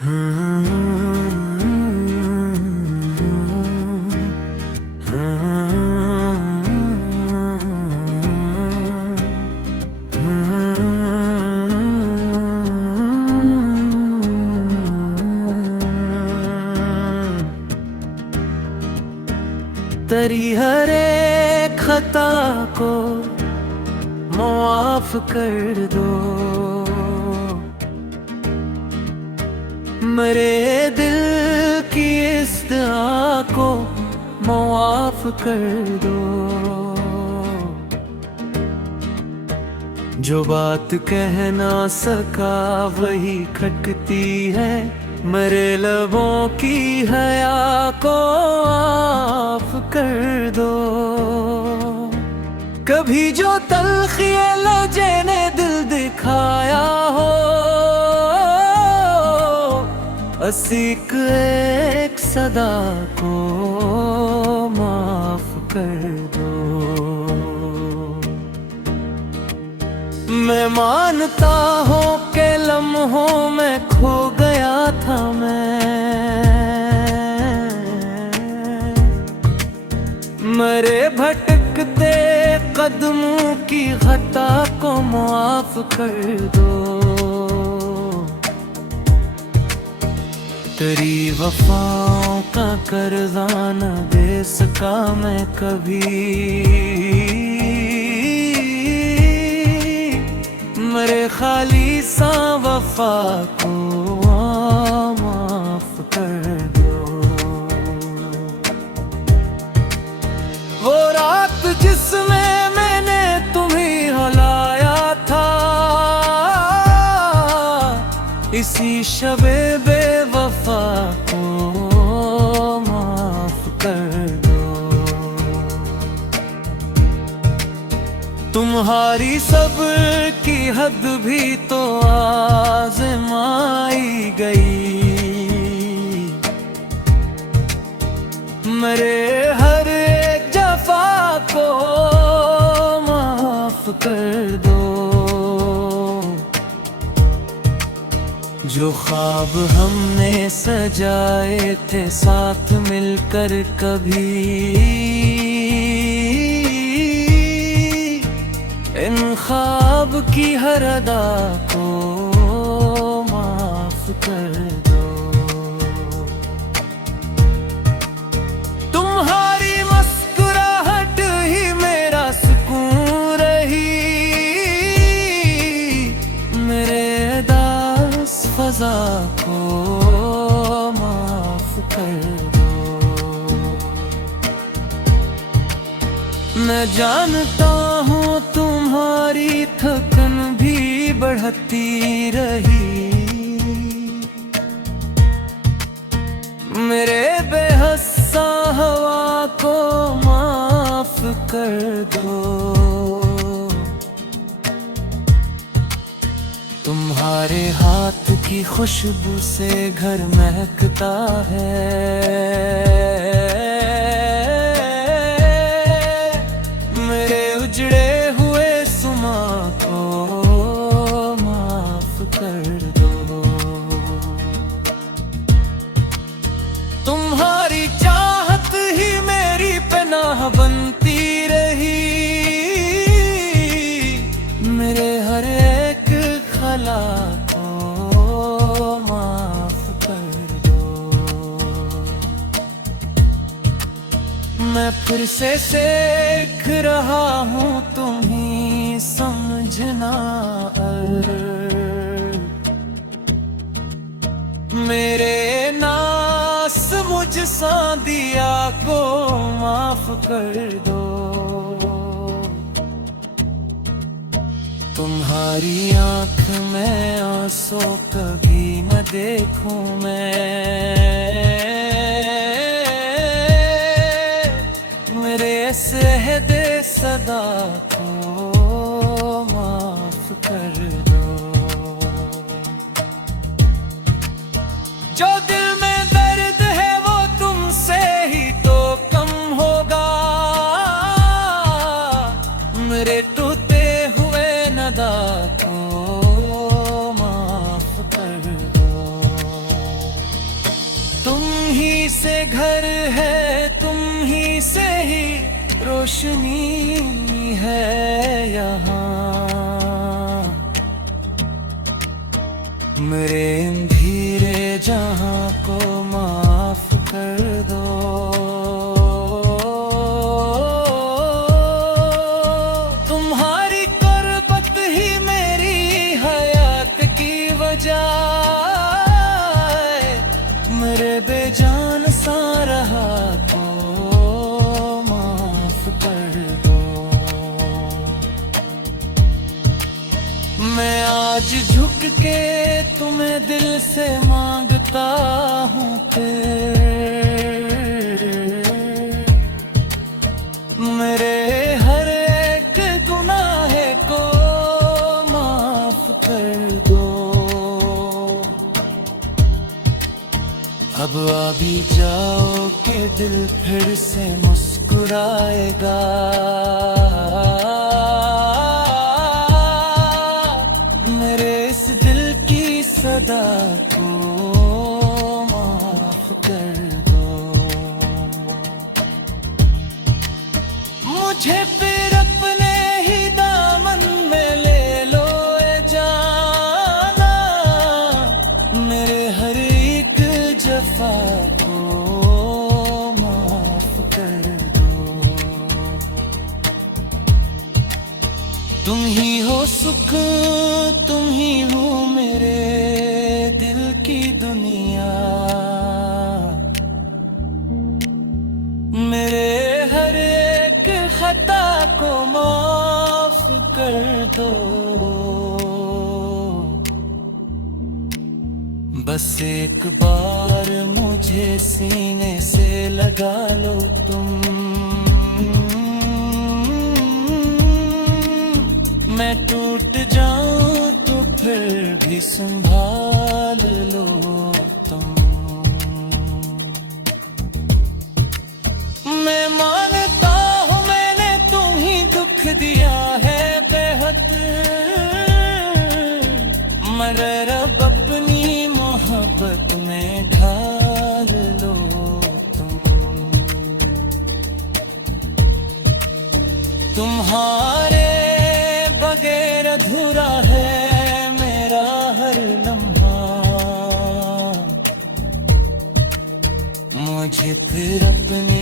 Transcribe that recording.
तेरी हर एक खता को माफ कर दो, मेरे दिल की इस दुआ को माफ कर दो। जो बात कह ना सका वही खटती है, मेरे लबों की हया को माफ कर दो। कभी जो तल्खी लहजे ने दिल दिखाया हो, असीक एक सदा को माफ कर दो। मैं मानता हूँ कि लम्हों में खो गया था मेरे भटकते कदमों की खता को माफ कर दो। तेरी वफाओं का कर्जा न दे सका मैं कभी, मेरे खाली सा वफा को माफ कर दो। वो रात जिसमें मैंने तुम्हें हलाया था, इसी शबे बेवफा को माफ कर दो। तुम्हारी सब्र की हद भी तो आज़माई गई, मेरे हर एक जफा को माफ कर दो। जो ख्वाब हमने सजाए थे साथ मिलकर कभी, इन ख्वाब की हर अदा को माफ कर दो। तुम्हारी मुस्कुराहट ही मेरा सुकून रही, मेरे दास फजा को माफ कर दो। मैं जानता हूँ तुम्हारी थकन भी बढ़ती रही, मेरे बेहसा हवा को माफ कर दो। तुम्हारे हाथ की खुशबू से घर महकता है, मेरे उजड़े हुए सुमा को माफ कर दो। तुम्हारी चाहत ही मेरी पनाह बनती रही, मेरे हर एक खला को माफ कर दो। मैं फिर से सीख रहा हूँ तुम्हीं समझना, मेरे नास मुझ सा दिया को माफ कर दो। तुम्हारी आँख में आंसू कभी न देखूं मैं, मेरे सहदे सदा को माफ कर दो। जो दिल में दर्द है वो तुमसे ही तो कम होगा, मेरे टूटे हुए नदा को माफ कर दो। से घर है, तुम ही से ही रोशनी है यहाँ। मेरे अंधेरे जहाँ को माफ कर दो। तुम्हारी कुर्बत ही मेरी हयात की वजह है। मेरे बेजान सा रहा तो माफ कर दो। मैं आज झुक के तुम्हें दिल से मांगता हूँ मेरे हर एक गुनाह को माफ कर दो। अब आ भी जाओ कि दिल फिर से मुस्कुराएगा। मेरे इस दिल की सदा को माफ कर दो। मुझे फिर अपने ही दामन में ले लो ए जाना। मेरे हर एक जफा को माफ कर दो। तुम ही हो सुख, तुम ही हो मेरे दिल की दुनिया। मेरे हर एक खता को माफ कर दो। बस एक बार मुझे सीने से लगा लो तुम। मैं टूट जाऊं तो फिर भी संभाल लो तुम। मैं मानता हूँ मैंने तुम्ही दुख दिया है बेहद, मगर अब अपनी मोहब्बत में ढाल लो तुम। तुम्हारे बगैर अधूरा है मेरा हर लम्हा। मुझे फिर अपनी